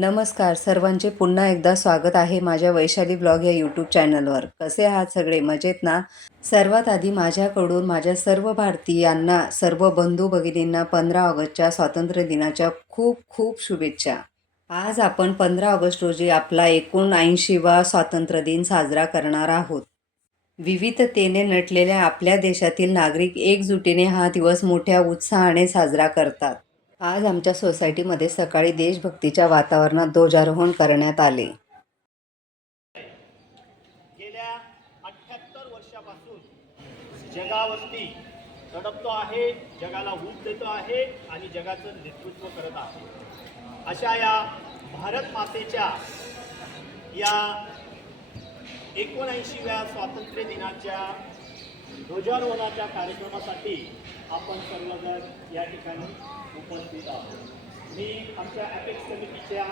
नमस्कार सर्वांचे पुन्हा एकदा स्वागत आहे माझ्या वैशाली ब्लॉग या यूट्यूब चॅनलवर. कसे आहात सगळे? मजेत ना? सर्वात आधी माझ्याकडून माझ्या सर्व भारतीयांना सर्व बंधू भगिनींना पंधरा ऑगस्टच्या स्वातंत्र्य दिनाच्या खूप खूप शुभेच्छा. आज आपण पंधरा ऑगस्ट रोजी आपला एकोणऐंशीवा स्वातंत्र्य दिन साजरा करणार आहोत. विविधतेने नटलेल्या आपल्या देशातील नागरिक एकजुटीने हा दिवस मोठ्या उत्साहाने साजरा करतात. आज आमच्या सोसायटीमध्ये सकाळी देशभक्तीच्या वातावरणात ध्वजारोहण करण्यात आले. गेल्या अठ्याहत्तर वर्षापासून जगावरती तडपतो आहे जगाला ऊब देतो आहे आणि जगाचं नेतृत्व करत आहे. अशा या भारत मातेच्या या एकोणऐंशीव्या स्वातंत्र्य दिनाच्या ध्वजारोहणाच्या कार्यक्रमासाठी आपण सर्वजण या ठिकाणी उपस्थित आहोत. मी आमच्या ॲपेक्स समितीच्या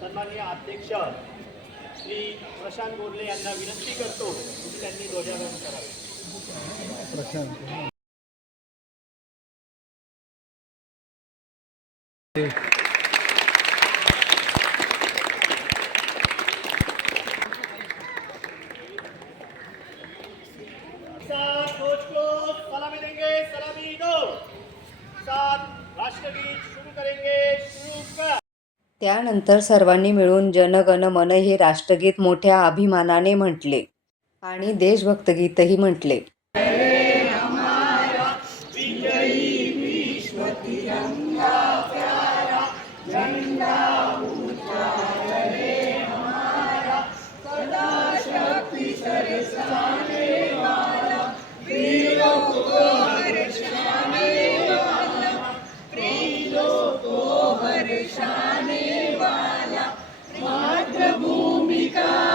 सन्माननीय अध्यक्ष श्री प्रशांत गोरले यांना विनंती करतो की त्यांनी ध्वजारोहण करावे साथ फौज को सलामी देंगे सलामी दो साथ राष्ट्रगीत शुरू करेंगे शुरू कर त्यानंतर सर्वांनी मिळून जनगण मन हे राष्ट्रगीत मोठ्या अभिमानाने म्हटले आणि देशभक्तगीतही म्हटले. शाने वाला मातृभूमिका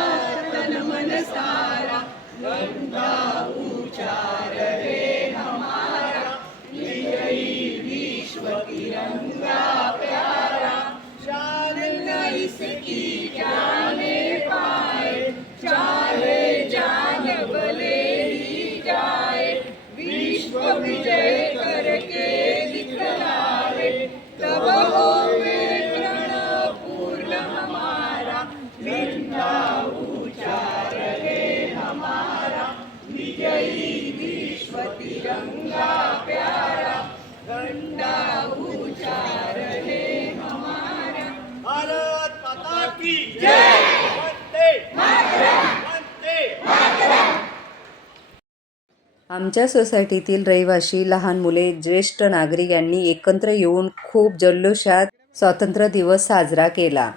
आमच्या सोसायटीतील रहिवासी लहान मुले ज्येष्ठ नागरिक यांनी एकत्र येऊन खूप जल्लोषात स्वातंत्र्य दिवस साजरा केला.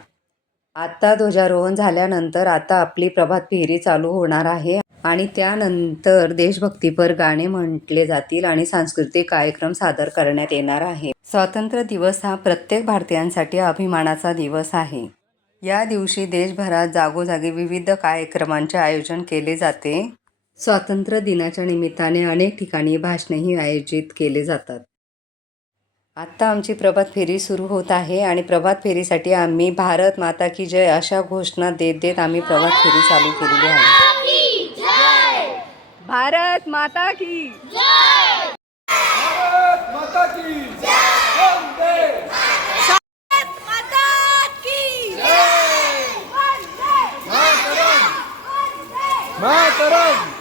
आता ध्वजारोहण झाल्यानंतर आता आपली प्रभात फेरी चालू होणार आहे आणि त्यानंतर देशभक्तीपर गाणे म्हटले जातील आणि सांस्कृतिक कार्यक्रम सादर करण्यात येणार आहे. स्वातंत्र्य दिवस हा प्रत्येक भारतीयांसाठी अभिमानाचा दिवस आहे. या दिवशी देशभरात जागोजागी विविध कार्यक्रमांचे आयोजन केले जाते. स्वातंत्र्य दिनाच्या निमित्ताने अनेक ठिकाणी भाषणेही आयोजित केले जातात. आत्ता आमची प्रभात फेरी सुरू होत आहे आणि प्रभात फेरीसाठी आम्ही भारत माता की जय अशा घोषणा देत देत आम्ही प्रभात फेरी चालू केलेली आहे. भारत माता की भारत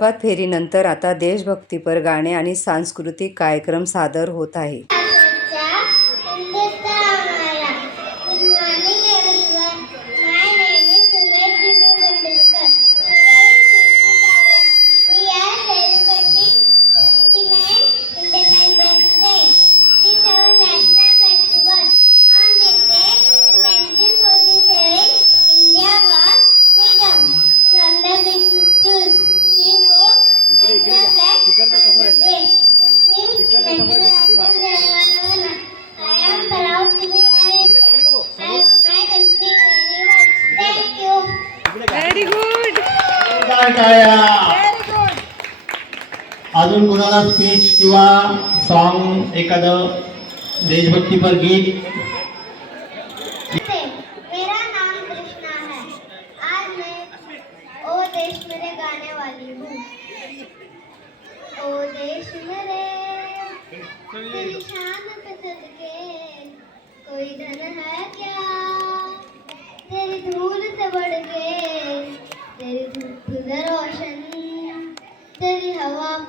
प्रभात फेरीनंतर आता देशभक्तीपर गाणे आणि सांस्कृतिक कार्यक्रम सादर होत आहे. स्पीच किंवा सॉन्ग एखादं देशभक्तीपर गीत। नमस्ते मेरा नाम कृष्णा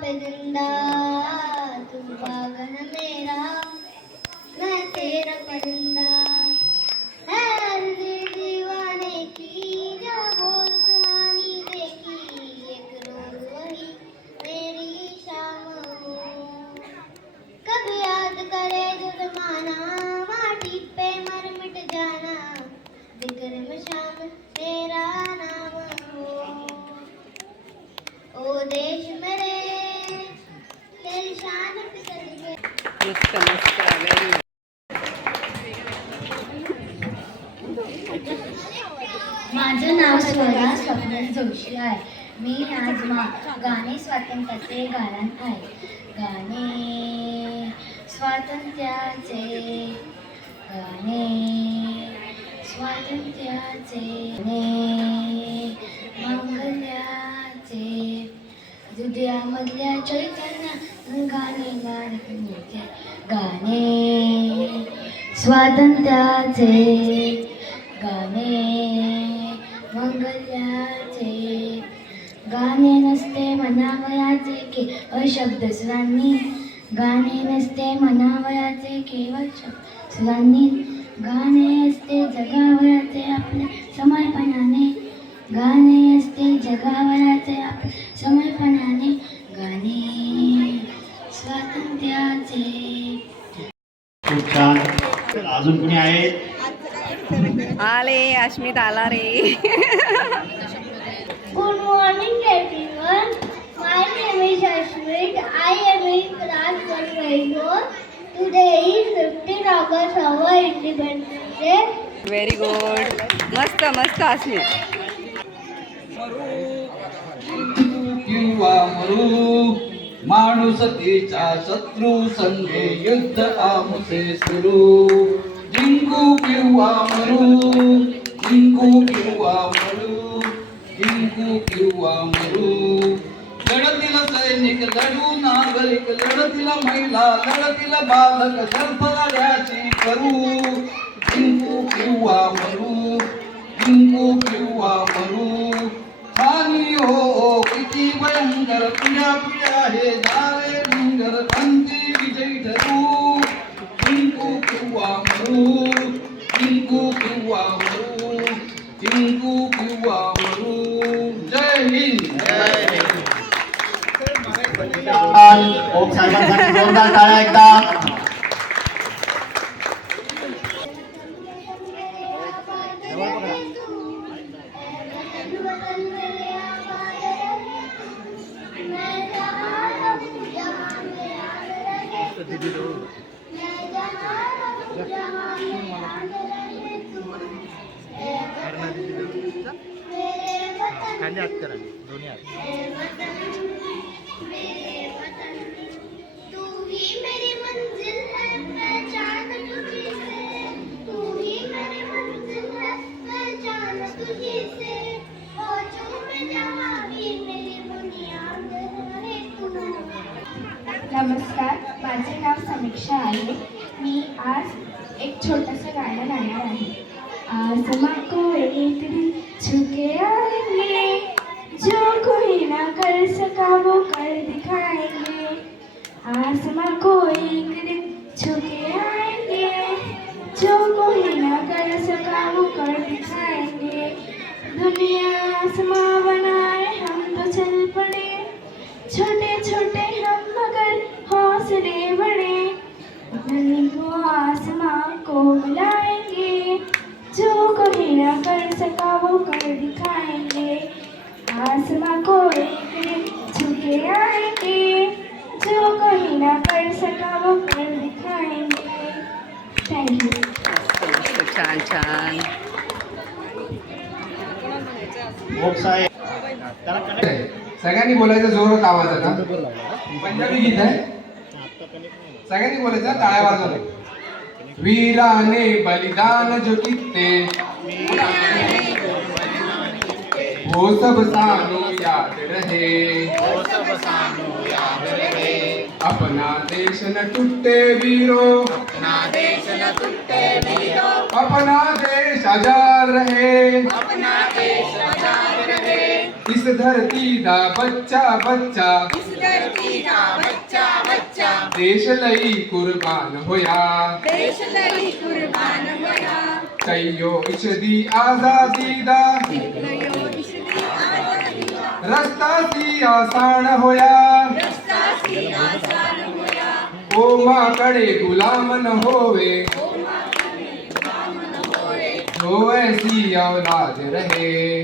bedunda tu bagan मी आज मा गाणे स्वातंत्र्याचे गाणं आहे. गाणे स्वातंत्र्याचे गाणे स्वातंत्र्याचे गाणे मांगल्याचे. हृदयामधल्या चैतन्य गाणे गाणे गाणे स्वातंत्र्याचे गाणे मंगल्याचे. गाणे नसते म्हणावयाचे के अशब्द सुरांनी. गाणे नसते म्हणावयाचे केवळ शब्द सुरांनी. गाणे असते जगावयाचे आपल्या समर्पणाने गाणे असते जगावयाचे आपल्या समर्पणाने गाणे स्वातंत्र्याचे. खूप छान. अजून कुणी आहेत आले अश्मित आला रे. Today is 15 August, our Independence Day. Very good मस्त मस्त किंवा मरू. माणुसकीचा शत्रू संगे युद्ध आमचे सुरू. जिंकू किंवा मरू. जिंकू किंवा मरू. जिंकू किंवा मरू. लढतील सैनिक लढू नागरिक लढतील महिला लढतील बालक शर्फ लढ्याची करू। जिंकू किंवा मरू जिंकू किंवा मरू। खाली हो हो, किती भयंकर पिढ्या पिढ्या हे दारे डोंगर अंती विजयी ठरू। जिंकू किंवा मरू जिंकू किंवा मरू जिंकू किंवा ओम साहेबांसाठी जोरदार टाळ्या एकदा. तू se marcó सगळ्यांनी बोलायचं जोरात आवाज आता पंजाबी गीत आहे. सगळ्यांनी बोलायचं टाळ्या वाजवणे वीराने बलिदान जो किते वो सब सानू याद रहे। अपना देश न टूटे वीरो अपना देश न टूटे वीरो अपना देश आजाद रहे। अपना देश इस धरती दा बच्चा बच्चा। इस धरती दा बच्चा बच्चा। देश लई कुर्बान होया। देश लई कुर्बान होया। कईयो इश दी। आजादी दा। रस्ता सी आसान होया। ओ माँ कड़े गुलाम न होवे। जो ऐसी औलाद रहे।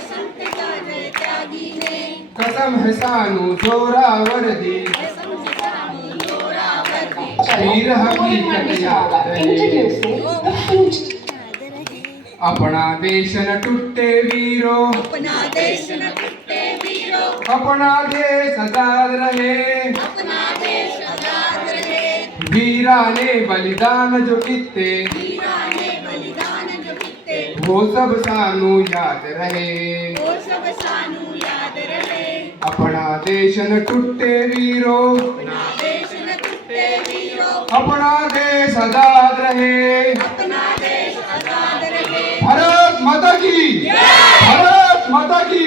कसम है सानू जोरावर दी वीर हकीकत याद रहे। अपना देश न टूटे वीरो। अपना देश न टूटे वीरो। अपना देश आजाद रहे। अपना देश आजाद रहे। वीरा ने बलिदान जो किते। वीरा ने बलिदान जो किते। वो सब सानू याद रहे वो सब सानू याद रहे अपना देश न टूटे वीरो। अपना देश न टूटे वीरो अपना देश आजाद रहे। भारत माता की। भारत माता की।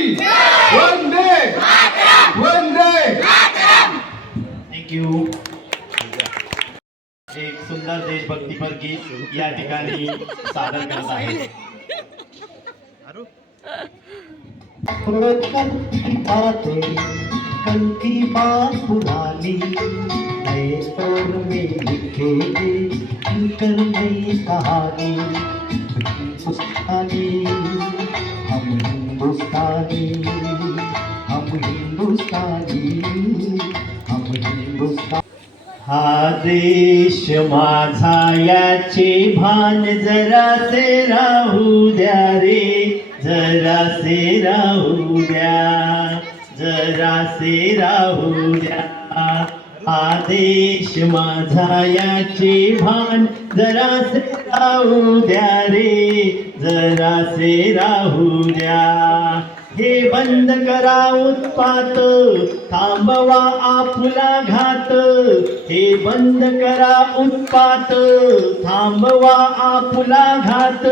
वंदे। वंदे। थँक्यू एक सुंदर देशभक्तीपर गीत या ठिकाणी सादर करत आहे बातें कल की बात पुरानी नए तौर में लिखेंगे कर नई कहानी। हिंदुस्तानी हम हिंदुस्तानी हम हिंदुस्तानी हम हिंदुस्तान। हा देश माझा याचे भान जरा से राहू द्या रे जरा से राहू द्या। जरासे राहू द्या. आदेश माझा याचे भान. जरासे राहू द्या रे. जरासे राहू द्या. हे बंद करा उत्पात थांबवा आपुला घात. हे बंद करा उत्पात थांबवा आपुला घात.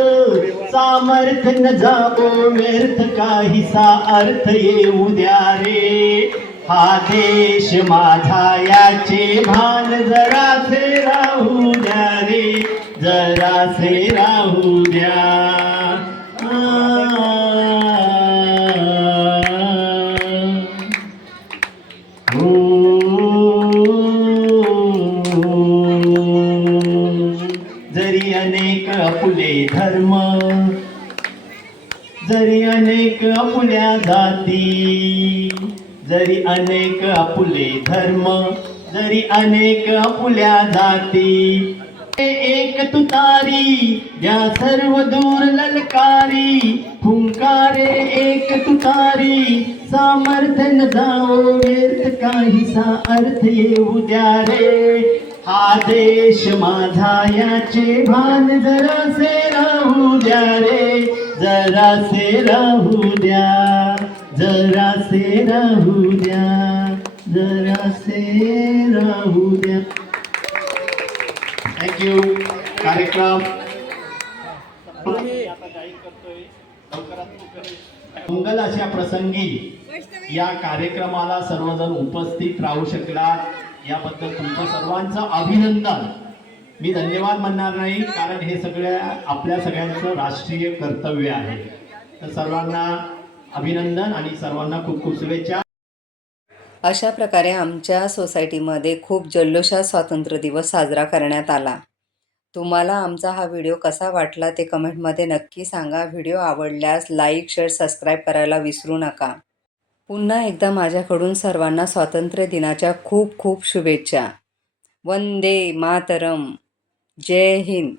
सामर्थ्य न जावो व्यर्थ काहीसा अर्थ येऊ द्या रे. हा देश माझा याचे भान जरासे राहू द्या रे. जरासे राहू द्या. अनेक अपुल्या जाती. एक तुतारी या सर्व दूर ललकारी. हुंकारे एक तुतारी सामर्थ्य जाओ व्यर्थ काहीसा अर्थ येऊ द्या रे. हा देश माझा याचे भान जरासे राहू द्या रे. जरासे राहू द्या जरासे राहू द्या. जरासे राहू द्या. थँक्यू कार्यक्रम. मंगल अशा प्रसंगी या कार्यक्रमाला सर्वजण उपस्थित राहू शकलात याबद्दल तुमचं सर्वांचं अभिनंदन. मी धन्यवाद म्हणणार नाही कारण हे सगळ्या आपल्या सगळ्यांचं राष्ट्रीय कर्तव्य आहे. तर सर्वांना अभिनंदन आणि सर्वांना खूप खूप शुभेच्छा. अशा प्रकारे आमच्या सोसायटीमध्ये खूप जल्लोषात स्वातंत्र्य दिवस साजरा करण्यात आला. तुम्हाला आमचा हा व्हिडिओ कसा वाटला ते कमेंटमध्ये नक्की सांगा. व्हिडिओ आवडल्यास लाईक शेअर सबस्क्राईब करायला विसरू नका. पुन्हा एकदा माझ्याकडून सर्वांना स्वातंत्र्य दिनाच्या खूप खूप शुभेच्छा. वंदे मातरम. जय हिंद.